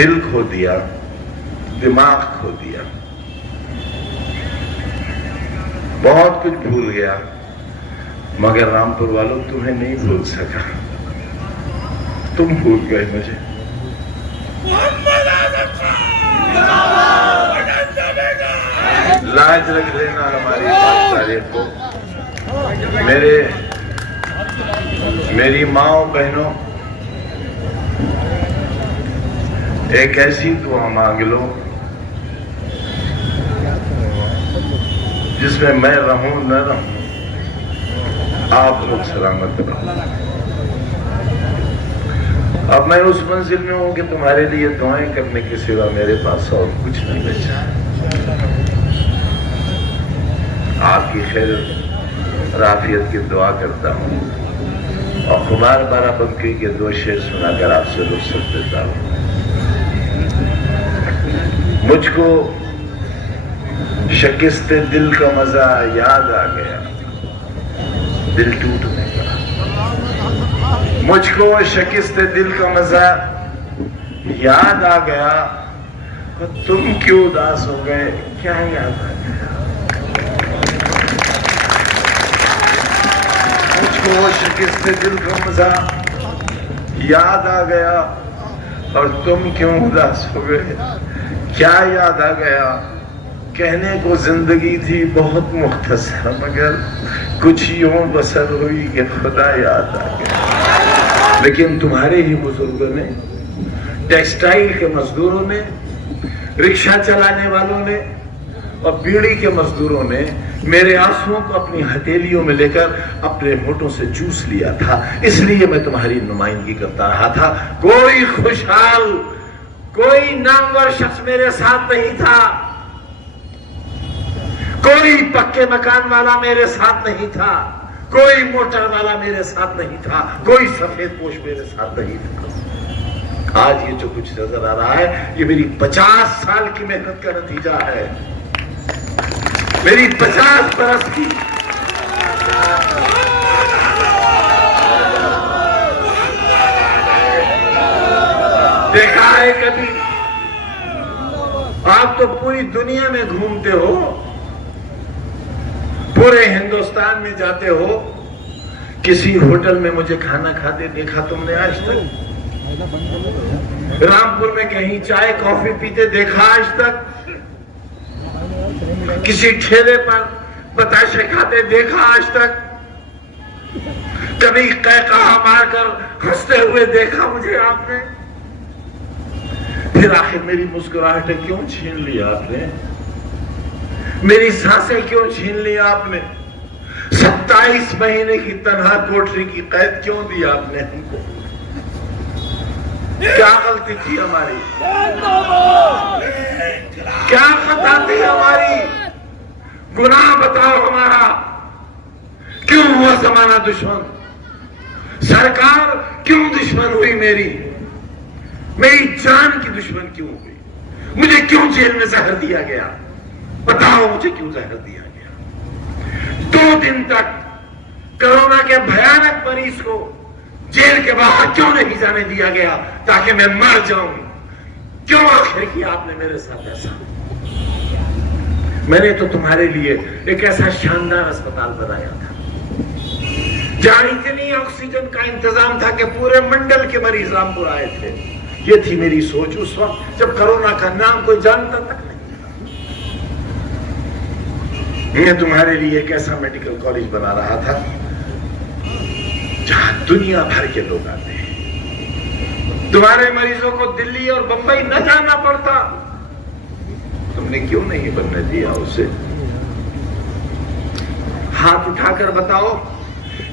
दिल खो दिया, दिमाग खो दिया, बहुत कुछ भूल गया, मगर रामपुर वालों तुम्हें नहीं भूल सका। तुम भूल गए मुझे। लाज रख लेना हमारी तारीफ को। मेरी माओ बहनों, एक ऐसी दुआ मांग लो जिसमें मैं रहूं न रहूं, आप लोग सलामत रहो। अब मैं उस मंजिल में हूं कि तुम्हारे लिए दुआएं करने के सिवा मेरे पास और कुछ नहीं बचा। आपकी खैर राफियत की दुआ करता हूं और खुमार बाराबंकी के 2 शेर सुनाकर आपसे रुखसत देता हूं। मुझको शिकस्त दिल का मजा याद आ गया, दिल टूटने का। मुझको शिकस्त दिल का मजा याद आ गया, तुम क्यों उदास हो गए, क्या याद आ गया? मुझको शिकस्त दिल का मजा याद आ गया और तुम क्यों उदास हो गए, क्या याद आ गया? कहने को जिंदगी थी बहुत मुख्तसर, मगर कुछ यूं बसर हुई कि खुदा याद आ गया। लेकिन तुम्हारे ही बुजुर्गों ने, टेक्सटाइल के मजदूरों ने, रिक्शा चलाने वालों ने और बीड़ी के मजदूरों ने मेरे आंसुओं को अपनी हथेलियों में लेकर अपने होठों से चूस लिया था। इसलिए मैं तुम्हारी नुमाइंदगी करता रहा था। कोई खुशहाल, कोई नामवर शख्स मेरे साथ नहीं था, कोई पक्के मकान वाला मेरे साथ नहीं था, कोई मोटर वाला मेरे साथ नहीं था, कोई सफेद पोश मेरे साथ नहीं था। आज ये जो कुछ नजर आ रहा है, ये मेरी 50 साल की मेहनत का नतीजा है, मेरी 50 बरस की। देखा है कभी? आप तो पूरी दुनिया में घूमते हो, पूरे हिंदुस्तान में जाते हो, किसी होटल में मुझे खाना खाते देखा तुमने आज तक? रामपुर में कहीं चाय कॉफी पीते देखा आज तक? किसी ठेले पर बताशे खाते देखा आज तक? कभी कहकहा मारकर हंसते हुए देखा मुझे आपने? फिर आखिर मेरी मुस्कुराहटें क्यों छीन ली आपने? मेरी सांसें क्यों छीन ली आपने? 27 महीने की तन्हा कोठरी की कैद क्यों दी आपने हमको? क्या गलती थी हमारी? क्या खता थी हमारी? गुनाह बताओ हमारा। क्यों हुआ जमाना दुश्मन? सरकार क्यों दुश्मन हुई मेरी? मेरी जान की दुश्मन क्यों हुई? मुझे क्यों जेल में जहर दिया गया? बताओ मुझे क्यों जहर दिया गया? 2 दिन तक कोरोना के भयानक मरीज को जेल के बाहर क्यों नहीं जाने दिया गया ताकि मैं मर जाऊं? क्यों आखिर किया आपने मेरे साथ ऐसा? मैंने तो तुम्हारे लिए एक ऐसा शानदार अस्पताल बनाया था जहां इतनी ऑक्सीजन का इंतजाम था कि पूरे मंडल के मरीज रामपुर आए थे। ये थी मेरी सोच उस वक्त जब कोरोना का नाम कोई जानता तक नहीं। मैं तुम्हारे लिए एक ऐसा मेडिकल कॉलेज बना रहा था जहां दुनिया भर के लोग आते हैं। तुम्हारे मरीजों को दिल्ली और बंबई न जाना पड़ता। तुमने क्यों नहीं बनने दिया उसे? हाथ उठाकर बताओ,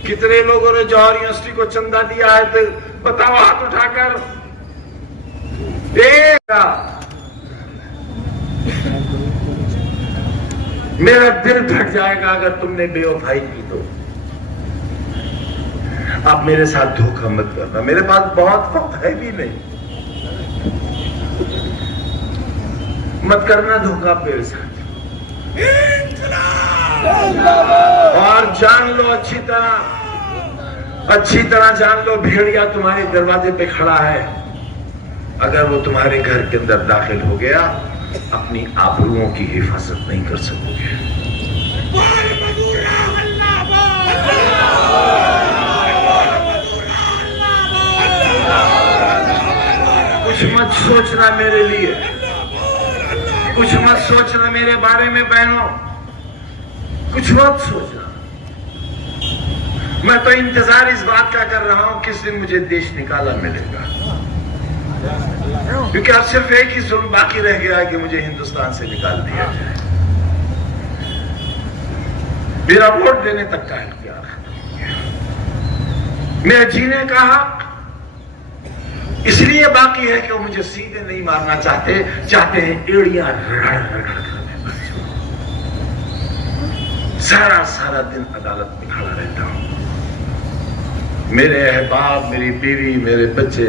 कितने लोगों ने जौहर यूनिवर्सिटी को चंदा दिया है? तो बताओ हाथ उठाकर। मेरा दिल फट जाएगा अगर तुमने बेवफाई की तो। आप मेरे साथ धोखा मत करना, मेरे पास बहुत वक्त है भी नहीं। मत करना धोखा मेरे साथ। और जान लो अच्छी तरह जान लो, भेड़िया तुम्हारे दरवाजे पे खड़ा है। अगर वो तुम्हारे घर के अंदर दाखिल हो गया, अपनी आबरूओं की हिफाजत नहीं कर सकोगे। कुछ मत सोचना मेरे लिए, कुछ मत सोचना मेरे बारे में बहनों, कुछ मत सोचना। मैं तो इंतजार इस बात का कर रहा हूं किस दिन मुझे देश निकाला मिलेगा, क्योंकि अब सिर्फ एक ही जुल्म बाकी रह गया है कि मुझे हिंदुस्तान से निकाल दिया जाए। मेरा वोट देने तक का इख्तियार खत्म हो गया। मेरे जीने का हक इसलिए बाकी है कि वो मुझे सीधे नहीं मारना चाहते हैं एड़ियां सारा दिन अदालत में खड़ा रहता हूं। मेरे अहबाब, मेरी बीवी, मेरे बच्चे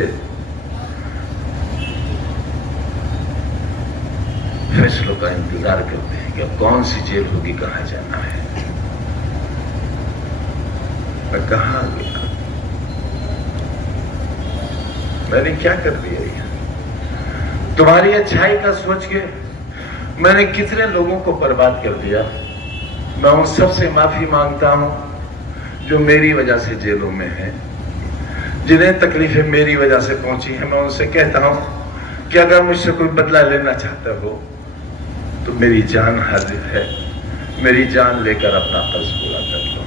फैसलों का इंतजार करते हैं कि अब कौन सी जेल होगी, कहां जाना है। मैं कहां गया, मैंने क्या कर दिया ये? तुम्हारी अच्छाई का सोच के मैंने कितने लोगों को बर्बाद कर दिया। मैं उन सबसे माफी मांगता हूं जो मेरी वजह से जेलों में हैं, जिन्हें तकलीफें मेरी वजह से पहुंची हैं। मैं उनसे कहता हूं कि अगर मुझसे कोई बदला लेना चाहता हो तो मेरी जान हाजिर है, मेरी जान लेकर अपना फर्ज पूरा कर लो।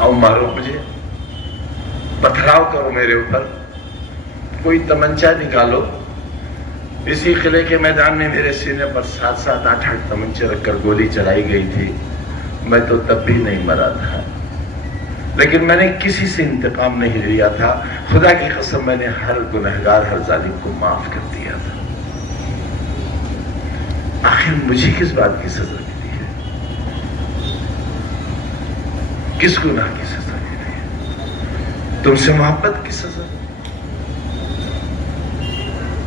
आओ मारो मुझे, पथराव करो मेरे ऊपर, कोई तमंचा निकालो। इसी किले के मैदान में मेरे सीने पर 7-7, 8-8 तमंचे रखकर गोली चलाई गई थी। मैं तो तब भी नहीं मरा था, लेकिन मैंने किसी से इंतकाम नहीं लिया था। खुदा की कसम, मैंने हर गुनहगार, हर जालिम को माफ कर दिया था। आखिर मुझे किस बात की सजा मिली है, किस गुनाह की सजा मिली है? तुमसे मोहब्बत की सजा,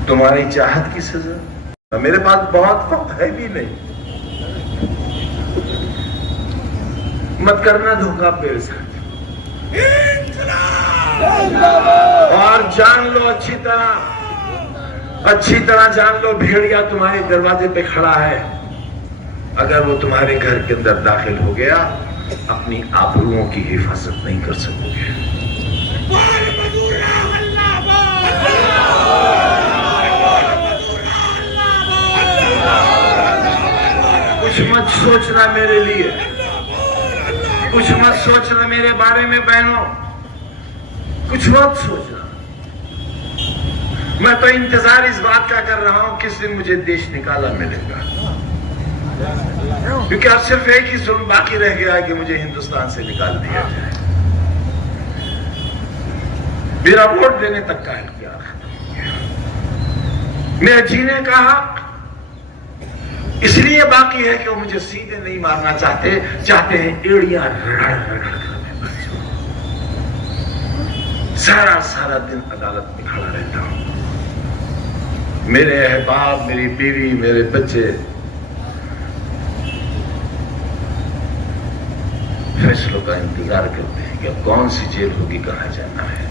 तुम्हारी चाहत की सजा। मेरे पास बहुत वक्त है भी नहीं। मत करना धोखा मेरे साथ, और जान लो अच्छी तरह जान लो, भेड़िया तुम्हारे दरवाजे पे खड़ा है। अगर वो तुम्हारे घर के अंदर दाखिल हो गया, अपनी आबरूओं की हिफाजत नहीं कर सकोगे। कुछ मत सोचना मेरे लिए, कुछ मत सोचना मेरे बारे में बहनों, कुछ मत सोचना। मैं तो इंतजार इस बात का कर रहा हूं किस दिन मुझे देश निकाला मिलेगा, क्योंकि अब सिर्फ एक ही जुल्म बाकी रह गया है कि मुझे हिंदुस्तान से निकाल दिया जाए। मेरा वोट देने तक का इख्तियार खत्म हो गया। मेरे जीने का हक इसलिए बाकी है कि वो मुझे सीधे नहीं मारना चाहते हैं एड़ियां सारा दिन अदालत में खड़ा रहता हूं। मेरे अहबाब, मेरी बीवी, मेरे बच्चे फैसलों का इंतजार करते हैं कि अब कौन सी जेल होगी, कहां जाना है।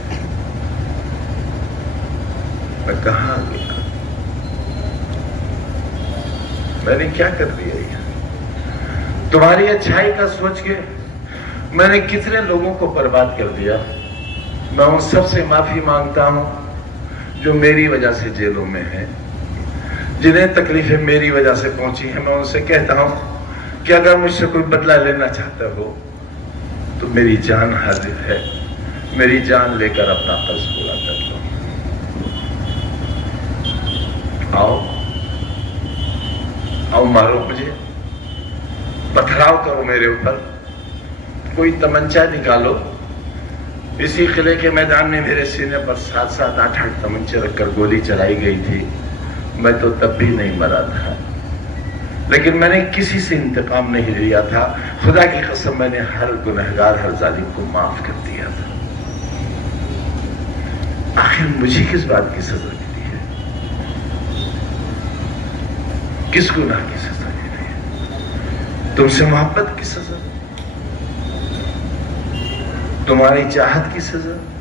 मैं कहां गया, मैंने क्या कर दिया ये? तुम्हारी अच्छाई का सोच के मैंने कितने लोगों को बर्बाद कर दिया। मैं उन सबसे माफी मांगता हूं जो मेरी वजह से जेलों में हैं, जिन्हें तकलीफें मेरी वजह से पहुंची हैं। मैं उनसे कहता हूं कि अगर मुझसे कोई बदला लेना चाहता हो तो मेरी जान हाजिर है, मेरी जान लेकर अपना फर्ज पूरा कर लो। आओ मारो मुझे, पथराव करो मेरे ऊपर, कोई तमंचा निकालो। इसी किले के मैदान में मेरे सीने पर 7-7, 8-8 तमंचे रखकर गोली चलाई गई थी। मैं तो तब भी नहीं मरा था, लेकिन मैंने किसी से इंतकाम नहीं लिया था। खुदा की कसम, मैंने हर गुनहगार, हर जालिम को माफ कर दिया था। आखिर मुझे किस बात की सजा मिली है, किस गुनाह की सजा मिली है? तुमसे मोहब्बत की सजा, तुम्हारी चाहत की सजा।